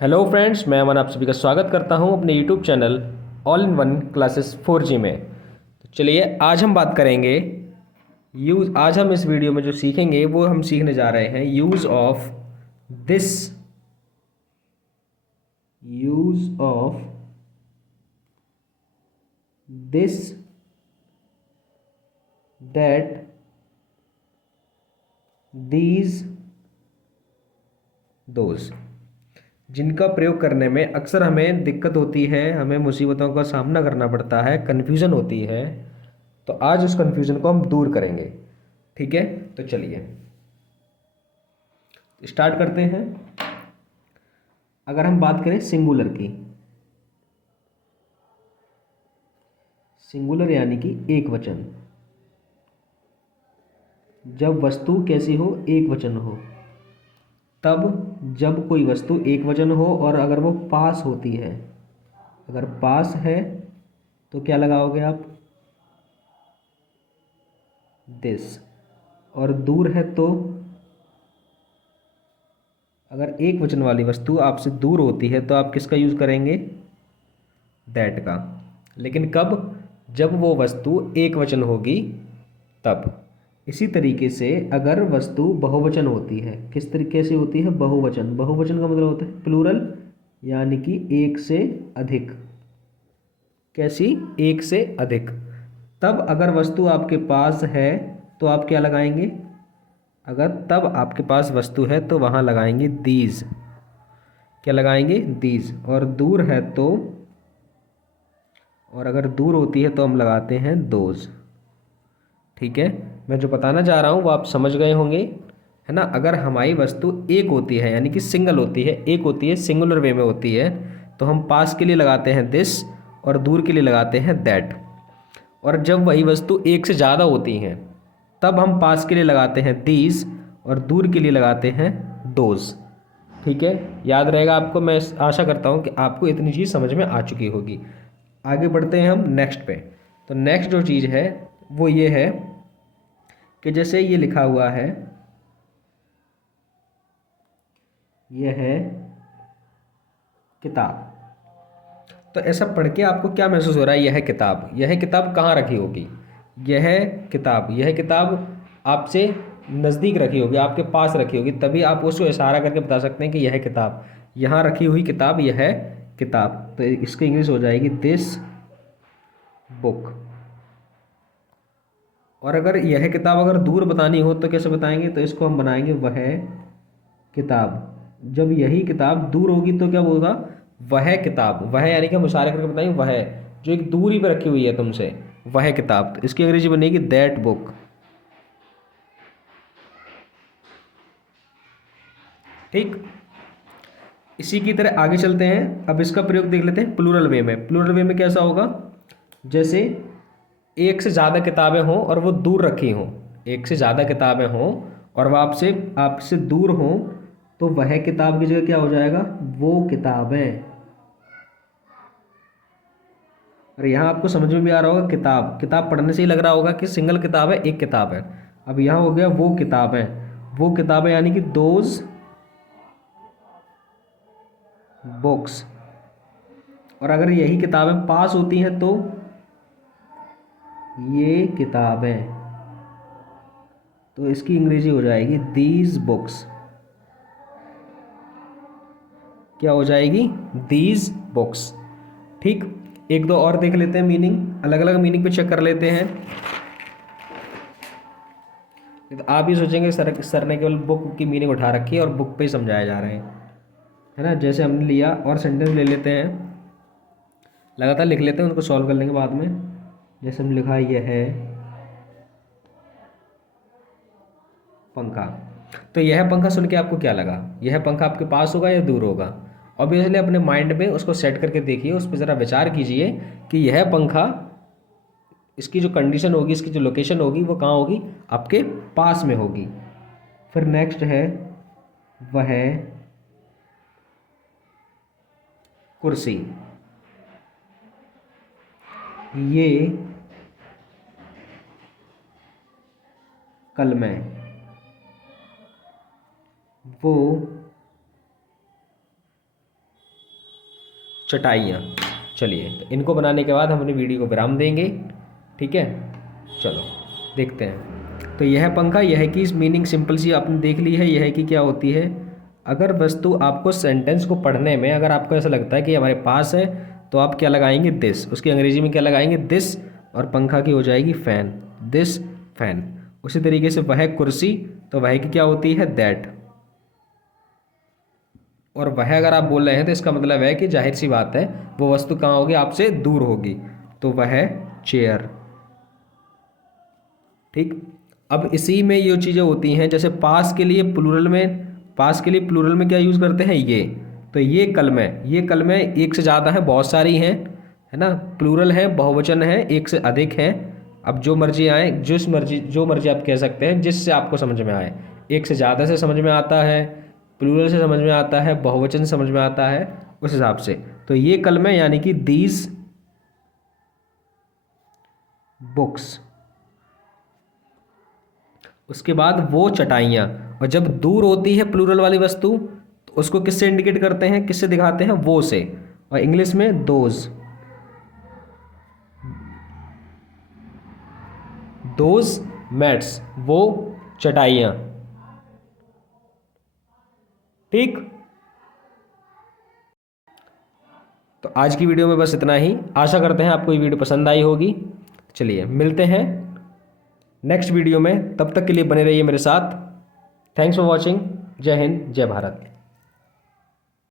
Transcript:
Hello friends, मैं अमन आप सभी का स्वागत करता हूं अपने YouTube channel all in one classes 4G में। तो चलिए आज हम बात करेंगे आज हम इस वीडियो में जो सीखेंगे वो हम सीखने जा रहे हैं this use of this that these those, जिनका प्रयोग करने में अक्सर हमें दिक्कत होती है, हमें मुसीबतों का सामना करना पड़ता है, कन्फ्यूज़न होती है। तो आज उस कन्फ्यूज़न को हम दूर करेंगे। ठीक है, तो चलिए स्टार्ट करते हैं। अगर हम बात करें सिंगुलर की, सिंगुलर यानी कि एक वचन, जब वस्तु कैसी हो, एक वचन हो, तब जब कोई वस्तु एक वचन हो और अगर वो पास होती है, अगर पास है तो क्या लगाओगे आप, दिस। और दूर है तो अगर एक वचन वाली वस्तु आपसे दूर होती है तो आप किसका यूज़ करेंगे, दैट का। लेकिन कब, जब वो वस्तु एक वचन होगी तब। इसी तरीके से अगर वस्तु बहुवचन होती है, किस तरीके से होती है, बहुवचन। बहुवचन का मतलब होता है प्लूरल, यानी कि एक से अधिक। कैसी, एक से अधिक। तब अगर वस्तु आपके पास है तो आप क्या लगाएंगे, अगर तब आपके पास वस्तु है तो वहाँ लगाएंगे दीज। क्या लगाएंगे, दीज। और दूर है तो, और अगर दूर होती है तो हम लगाते हैं दोज। ठीक है, मैं जो बताना चाह रहा हूँ वो आप समझ गए होंगे, है ना। अगर हमारी वस्तु एक होती है यानी कि सिंगल होती है, एक होती है, सिंगुलर वे में होती है, तो हम पास के लिए लगाते हैं दिस और दूर के लिए लगाते हैं दैट। और जब वही वस्तु एक से ज़्यादा होती हैं तब हम पास के लिए लगाते हैं दीज और दूर के लिए लगाते हैं दोज। ठीक है, याद रहेगा आपको। मैं आशा करता हूँ कि आपको इतनी चीज़ समझ में आ चुकी होगी। आगे बढ़ते हैं हम नेक्स्ट पे। तो नेक्स्ट जो चीज़ है वो ये है कि जैसे ये लिखा हुआ है, ये है किताब। तो ऐसा पढ़ के आपको क्या महसूस हो रहा है, यह है किताब। यह किताब कहाँ रखी होगी, यह किताब आपसे नज़दीक रखी होगी, आपके पास रखी होगी, तभी आप उसको इशारा करके बता सकते हैं कि यह किताब, यहाँ रखी हुई किताब, यह है किताब। तो इसकी इंग्लिश हो जाएगी दिस बुक। और अगर यह किताब अगर दूर बतानी हो तो कैसे बताएंगे, तो इसको हम बनाएंगे वह किताब। जब यही किताब दूर होगी तो क्या होगा, वह किताब। वह यानी कि हम इशारे करके बताएंगे वह, जो एक दूरी पर रखी हुई है तुमसे, वह किताब। तो इसकी अंग्रेजी बनेगी दैट बुक। ठीक, इसी की तरह आगे चलते हैं। अब इसका प्रयोग देख लेते हैं प्लूरल वे में। प्लूरल वे में कैसा होगा, जैसे एक से ज़्यादा किताबें हों और वो दूर रखी हों, एक से ज़्यादा किताबें हों और वह आपसे आपसे दूर हों, तो वह किताब की जगह क्या हो जाएगा, वो किताबें। और यहाँ आपको समझ में भी आ रहा होगा, किताब, किताब पढ़ने से ही लग रहा होगा कि सिंगल किताब है, एक किताब है। अब यहाँ हो गया वो किताबें, वो किताबें यानी कि दोज बुक्स। और अगर यही किताबें पास होती हैं तो ये किताबें। तो इसकी अंग्रेजी हो जाएगी दीज बुक्स। क्या हो जाएगी, दीज बुक्स। ठीक, एक दो और देख लेते हैं मीनिंग, अलग अलग मीनिंग पे चेक कर लेते हैं। तो आप ही सोचेंगे सर ने केवल बुक की मीनिंग उठा रखी है और बुक पे ही समझाया जा रहे हैं, है ना। जैसे हमने लिया, और सेंटेंस ले लेते हैं, लगातार लिख लेते हैं, उनको सॉल्व कर लेंगे बाद में। जैसे हम लिखा, यह है पंखा। तो यह पंखा सुन के आपको क्या लगा, यह पंखा आपके पास होगा या दूर होगा। ऑब्वियसली अपने माइंड में उसको सेट करके देखिए, उस पर ज़रा विचार कीजिए कि यह पंखा, इसकी जो कंडीशन होगी, इसकी जो लोकेशन होगी वो कहाँ होगी, आपके पास में होगी। फिर नेक्स्ट है वह कुर्सी। ये कलमें, वो चटाइयाँ। चलिए, तो इनको बनाने के बाद हम अपनी वीडियो को विराम देंगे। ठीक है, चलो देखते हैं। तो यह पंखा, यह की मीनिंग सिंपल सी आपने देख ली है। यह की क्या होती है, अगर वस्तु आपको सेंटेंस को पढ़ने में अगर आपको ऐसा लगता है कि हमारे पास है, तो आप क्या लगाएंगे, दिस। उसकी अंग्रेजी में क्या लगाएंगे, दिस, और पंखा की हो जाएगी फैन, दिस फैन। उसी तरीके से वह कुर्सी, तो वह की क्या होती है, दैट। और वह अगर आप बोल रहे हैं तो इसका मतलब है कि जाहिर सी बात है वो वस्तु कहाँ होगी, आपसे दूर होगी, तो वह चेयर। ठीक। अब इसी में ये चीज़ें होती हैं, जैसे पास के लिए प्लूरल में, पास के लिए प्लूरल में क्या यूज़ करते हैं, ये। तो ये कलमें, ये कलमें एक से ज़्यादा हैं, बहुत सारी हैं, है ना। प्लूरल है, बहुवचन है, एक से अधिक हैं। अब जो मर्जी आए, जिस मर्जी, जो मर्जी आप कह सकते हैं, जिससे आपको समझ में आए। एक से ज़्यादा से समझ में आता है, प्लूरल से समझ में आता है, बहुवचन से समझ में आता है, उस हिसाब से। तो ये कलमें यानी कि दीज बुक्स। उसके बाद वो चटाइयाँ, और जब दूर होती है प्लूरल वाली वस्तु, तो उसको किससे इंडिकेट करते हैं, किससे दिखाते हैं, वो से। और इंग्लिश में दोज, दोज मैट्स, वो चटाइयाँ। ठीक। तो आज की वीडियो में बस इतना ही। आशा करते हैं आपको ये वीडियो पसंद आई होगी। चलिए मिलते हैं नेक्स्ट वीडियो में, तब तक के लिए बने रहिए मेरे साथ। Thanks for watching. जय हिंद, जय भारत।